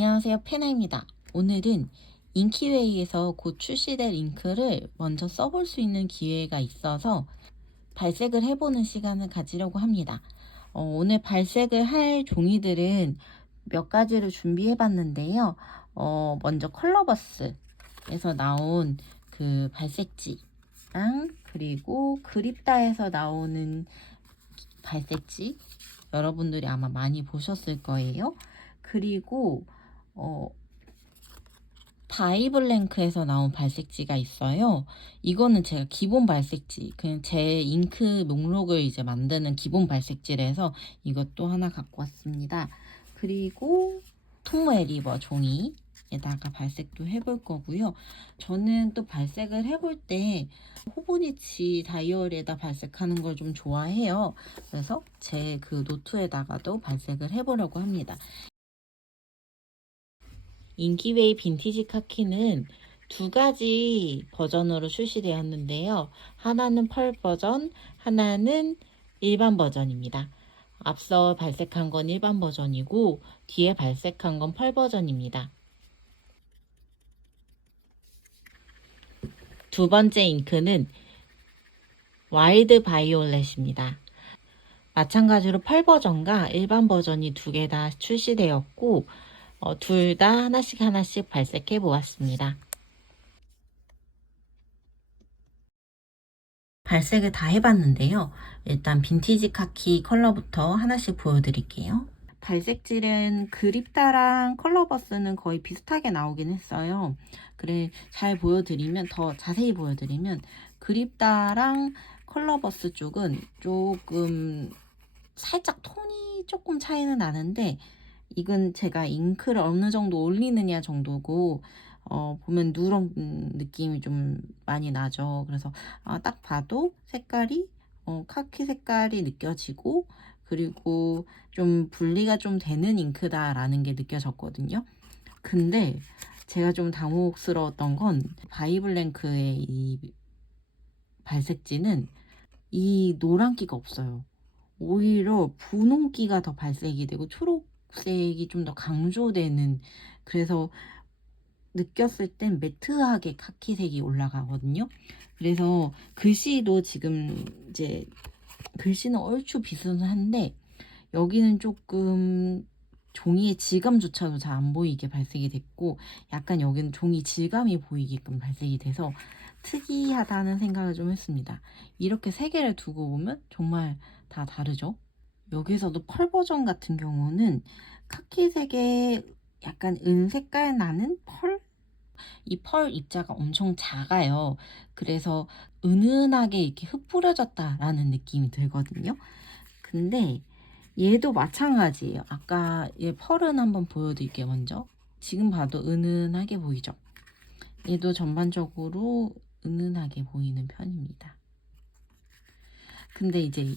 안녕하세요, 페나입니다. 오늘은 인키웨이에서 곧 출시될 잉크를 먼저 써볼 수 있는 기회가 있어서 발색을 해보는 시간을 가지려고 합니다. 오늘 발색을 할 종이들은 몇 가지를 준비해 봤는데요. 먼저 컬러버스에서 나온 그 발색지랑 그리고 그립다에서 나오는 발색지, 여러분들이 아마 많이 보셨을 거예요. 그리고 바이블랭크에서 나온 발색지가 있어요. 이거는 제가 기본 발색지, 그냥 제 잉크 목록을 이제 만드는 기본 발색지라서 이것도 하나 갖고 왔습니다. 그리고 톰 에리버 종이에다가 발색도 해볼 거고요. 저는 또 발색을 해볼 때 호브니치 다이어리에다 발색하는 걸 좀 좋아해요. 그래서 제 그 노트에다가도 발색을 해보려고 합니다. 인기웨이 빈티지 카키는 두 가지 버전으로 출시되었는데요. 하나는 펄 버전, 하나는 일반 버전입니다. 앞서 발색한 건 일반 버전이고 뒤에 발색한 건 펄 버전입니다. 두 번째 잉크는 와일드 바이올렛입니다. 마찬가지로 펄 버전과 일반 버전이 두 개 다 출시되었고 둘 다 하나씩 발색해 보았습니다. 발색을 다 해봤는데요. 일단 빈티지 카키 컬러부터 하나씩 보여드릴게요. 발색질은 그립다랑 컬러버스는 거의 비슷하게 나오긴 했어요. 그래, 잘 보여드리면, 더 자세히 보여드리면 그립다랑 컬러버스 쪽은 조금 살짝 톤이 조금 차이는 나는데 이건 제가 잉크를 어느 정도 올리느냐 정도고 보면 누런 느낌이 좀 많이 나죠. 그래서 딱 봐도 색깔이 카키 색깔이 느껴지고 그리고 좀 분리가 좀 되는 잉크다라는 게 느껴졌거든요. 근데 제가 좀 당혹스러웠던 건 바이블랭크의 이 발색지는 이 노란기가 없어요. 오히려 분홍기가 더 발색이 되고 초록색이 좀 더 강조되는, 그래서 느꼈을 땐 매트하게 카키색이 올라가거든요. 그래서 글씨도 지금 이제 글씨는 얼추 비슷한데 여기는 조금 종이의 질감조차도 잘 안 보이게 발색이 됐고 약간 여기는 종이 질감이 보이게끔 발색이 돼서 특이하다는 생각을 좀 했습니다. 이렇게 세 개를 두고 보면 정말 다 다르죠. 여기서도 펄 버전 같은 경우는 카키색에 약간 은색깔 나는 펄? 이 펄 입자가 엄청 작아요. 그래서 은은하게 이렇게 흩뿌려졌다라는 느낌이 들거든요. 근데 얘도 마찬가지예요. 아까 얘 펄은 한번 보여드릴게요. 먼저 지금 봐도 은은하게 보이죠. 얘도 전반적으로 은은하게 보이는 편입니다. 근데 이제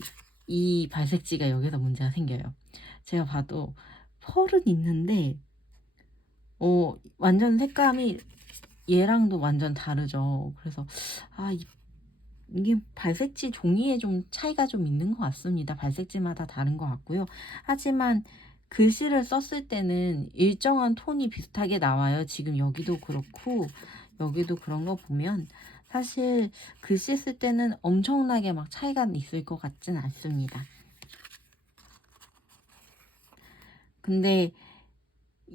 이 발색지가 여기서 문제가 생겨요. 제가 봐도 펄은 있는데 완전 색감이 얘랑도 완전 다르죠. 그래서 이게 발색지 종이에 좀 차이가 좀 있는 것 같습니다. 발색지마다 다른 것 같고요. 하지만 글씨를 썼을 때는 일정한 톤이 비슷하게 나와요. 지금 여기도 그렇고 여기도 그런 거 보면 사실 글씨 쓸 때는 엄청나게 막 차이가 있을 것 같진 않습니다. 근데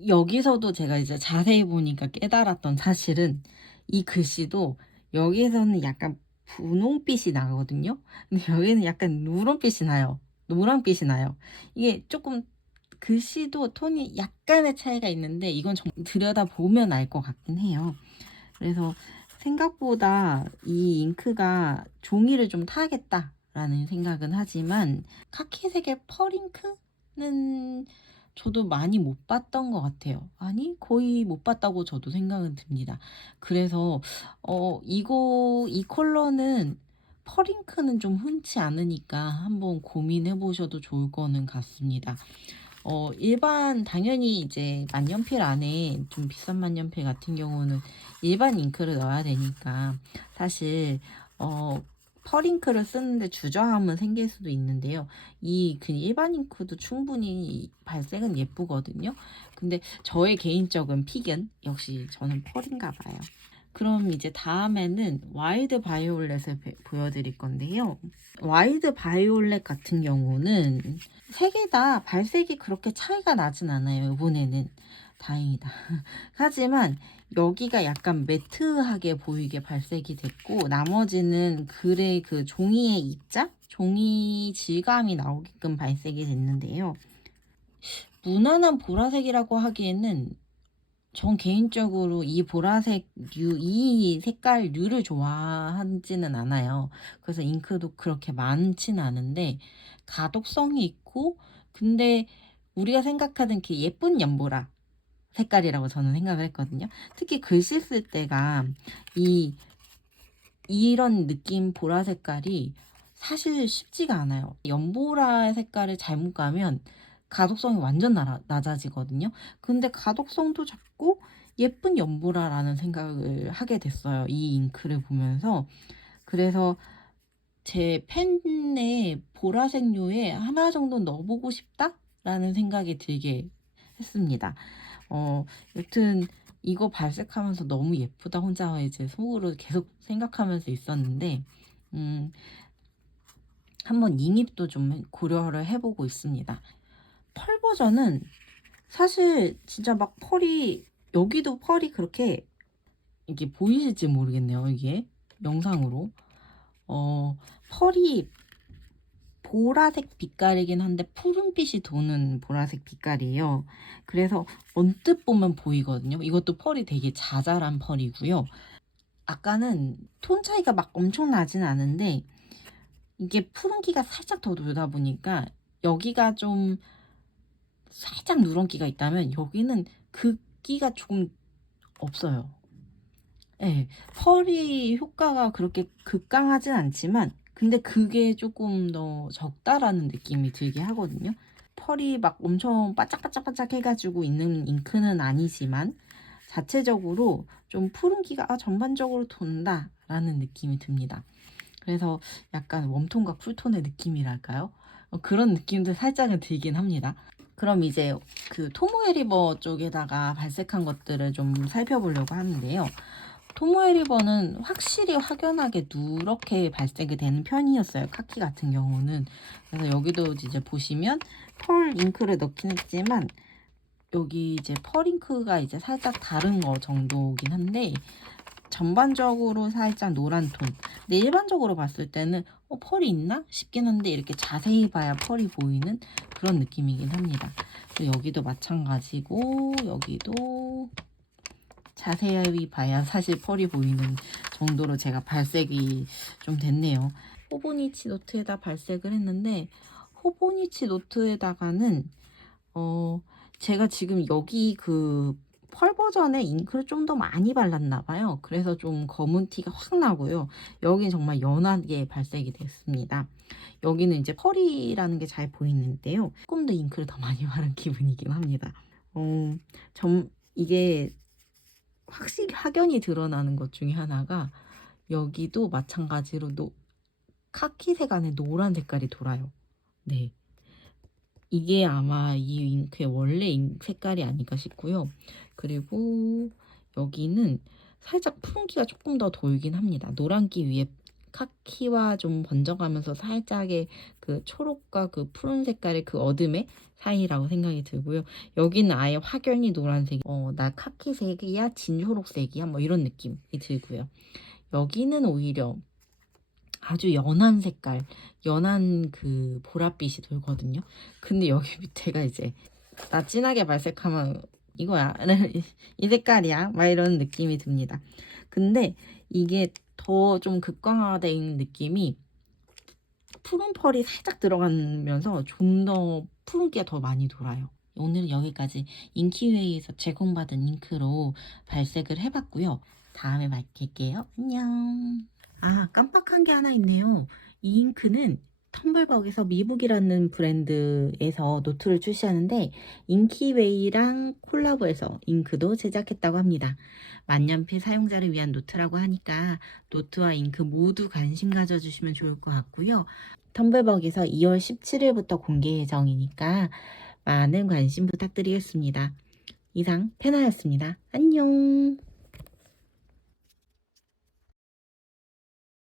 여기서도 제가 이제 자세히 보니까 깨달았던 사실은 이 글씨도 여기에서는 약간 분홍빛이 나거든요. 근데 여기는 약간 누런빛이 나요. 노란빛이 나요. 이게 조금 글씨도 톤이 약간의 차이가 있는데 이건 들여다보면 알 것 같긴 해요. 그래서 생각보다 이 잉크가 종이를 좀 타겠다라는 생각은 하지만 카키색의 펄잉크는 저도 많이 못 봤던 것 같아요. 아니 거의 못 봤다고 저도 생각은 듭니다. 그래서 이 컬러는 펄잉크는 좀 흔치 않으니까 한번 고민해 보셔도 좋을 거는 같습니다. 일반 당연히 이제 만년필 안에 좀 비싼 만년필 같은 경우는 일반 잉크를 넣어야 되니까 사실 펄잉크를 쓰는데 주저함은 생길 수도 있는데요. 이 그냥 일반 잉크도 충분히 발색은 예쁘거든요. 근데 저의 개인적인 픽은 역시 저는 펄인가 봐요. 그럼 이제 다음에는 와일드 바이올렛을 보여드릴 건데요. 와일드 바이올렛 같은 경우는 세 개 다 발색이 그렇게 차이가 나진 않아요. 이번에는 다행이다. 하지만 여기가 약간 매트하게 보이게 발색이 됐고, 나머지는 그레이 그 종이의 입자? 종이 질감이 나오게끔 발색이 됐는데요. 무난한 보라색이라고 하기에는 전 개인적으로 이 보라색 이 색깔류를 좋아하지는 않아요. 그래서 잉크도 그렇게 많진 않은데 가독성이 있고, 근데 우리가 생각하는 그 예쁜 연보라 색깔이라고 저는 생각을 했거든요. 특히 글씨 쓸 때가 이런 느낌 보라 색깔이 사실 쉽지가 않아요. 연보라 색깔을 잘못 가면 가독성이 완전 낮아지거든요. 근데 가독성도 작고 예쁜 연보라라는 생각을 하게 됐어요. 이 잉크를 보면서. 그래서 제 펜에 보라색류에 하나 정도 넣어보고 싶다라는 생각이 들게 했습니다. 여튼 이거 발색하면서 너무 예쁘다 혼자 이제 속으로 계속 생각하면서 있었는데, 한번 잉입도 좀 고려를 해보고 있습니다. 펄 버전은 사실 진짜 막 펄이, 여기도 펄이 그렇게 이게 보이실지 모르겠네요. 이게 영상으로 펄이 보라색 빛깔이긴 한데 푸른빛이 도는 보라색 빛깔이에요. 그래서 언뜻 보면 보이거든요. 이것도 펄이 되게 자잘한 펄이고요. 아까는 톤 차이가 막 엄청 나진 않은데 이게 푸른기가 살짝 더 돌다 보니까 여기가 좀 살짝 누런기가 있다면 여기는 그 끼가 조금 없어요. 네, 펄이 효과가 그렇게 극강하진 않지만 근데 그게 조금 더 적다라는 느낌이 들게 하거든요. 펄이 막 엄청 바짝바짝바짝 해가지고 있는 잉크는 아니지만 자체적으로 좀 푸른기가 전반적으로 돈다 라는 느낌이 듭니다. 그래서 약간 웜톤과 쿨톤의 느낌이랄까요? 그런 느낌도 살짝은 들긴 합니다. 그럼 이제 그 토모에리버 쪽에다가 발색한 것들을 좀 살펴보려고 하는데요. 토모에리버는 확실히 확연하게 누렇게 발색이 되는 편이었어요. 카키 같은 경우는. 그래서 여기도 이제 보시면 펄 잉크를 넣긴 했지만 여기 이제 펄 잉크가 이제 살짝 다른 거 정도긴 한데 전반적으로 살짝 노란 톤. 근데 일반적으로 봤을 때는 펄이 있나 싶긴 한데 이렇게 자세히 봐야 펄이 보이는 그런 느낌이긴 합니다. 그리고 여기도 마찬가지고 여기도 자세히 봐야 사실 펄이 보이는 정도로 제가 발색이 좀 됐네요. 호보니치 노트에다 발색을 했는데 호보니치 노트에다가는 제가 지금 여기 그 펄 버전에 잉크를 좀 더 많이 발랐나 봐요. 그래서 좀 검은 티가 확 나고요. 여긴 정말 연하게 발색이 됐습니다. 여기는 이제 펄이라는 게 잘 보이는데요. 조금 더 잉크를 더 많이 바른 기분이긴 합니다. 이게 확실히 확연히 드러나는 것 중에 하나가 여기도 마찬가지로 카키색 안에 노란 색깔이 돌아요. 네. 이게 아마 이 잉크의 원래 색깔이 아닐까 싶고요. 그리고 여기는 살짝 푸른기가 조금 더 돌긴 합니다. 노란기 위에 카키와 좀 번져가면서 살짝의 그 초록과 그 푸른 색깔의 그 어둠의 사이라고 생각이 들고요. 여기는 아예 확연히 노란색, 나 카키색이야, 진초록색이야, 뭐 이런 느낌이 들고요. 여기는 오히려 아주 연한 색깔, 연한 그 보랏빛이 돌거든요. 근데 여기 밑에가 이제 나 진하게 발색하면 이거야, 이 색깔이야, 막 이런 느낌이 듭니다. 근데 이게 더 좀 극강화된 느낌이 푸른 펄이 살짝 들어가면서 좀 더 푸른기가 더 많이 돌아요. 오늘은 여기까지 인키웨이에서 제공받은 잉크로 발색을 해봤고요. 다음에 밝힐게요. 안녕. 아, 깜빡한 게 하나 있네요. 이 잉크는 텀블벅에서 미북이라는 브랜드에서 노트를 출시하는데 인키웨이랑 콜라보해서 잉크도 제작했다고 합니다. 만년필 사용자를 위한 노트라고 하니까 노트와 잉크 모두 관심 가져주시면 좋을 것 같고요. 텀블벅에서 2월 17일부터 공개 예정이니까 많은 관심 부탁드리겠습니다. 이상 페나였습니다. 안녕.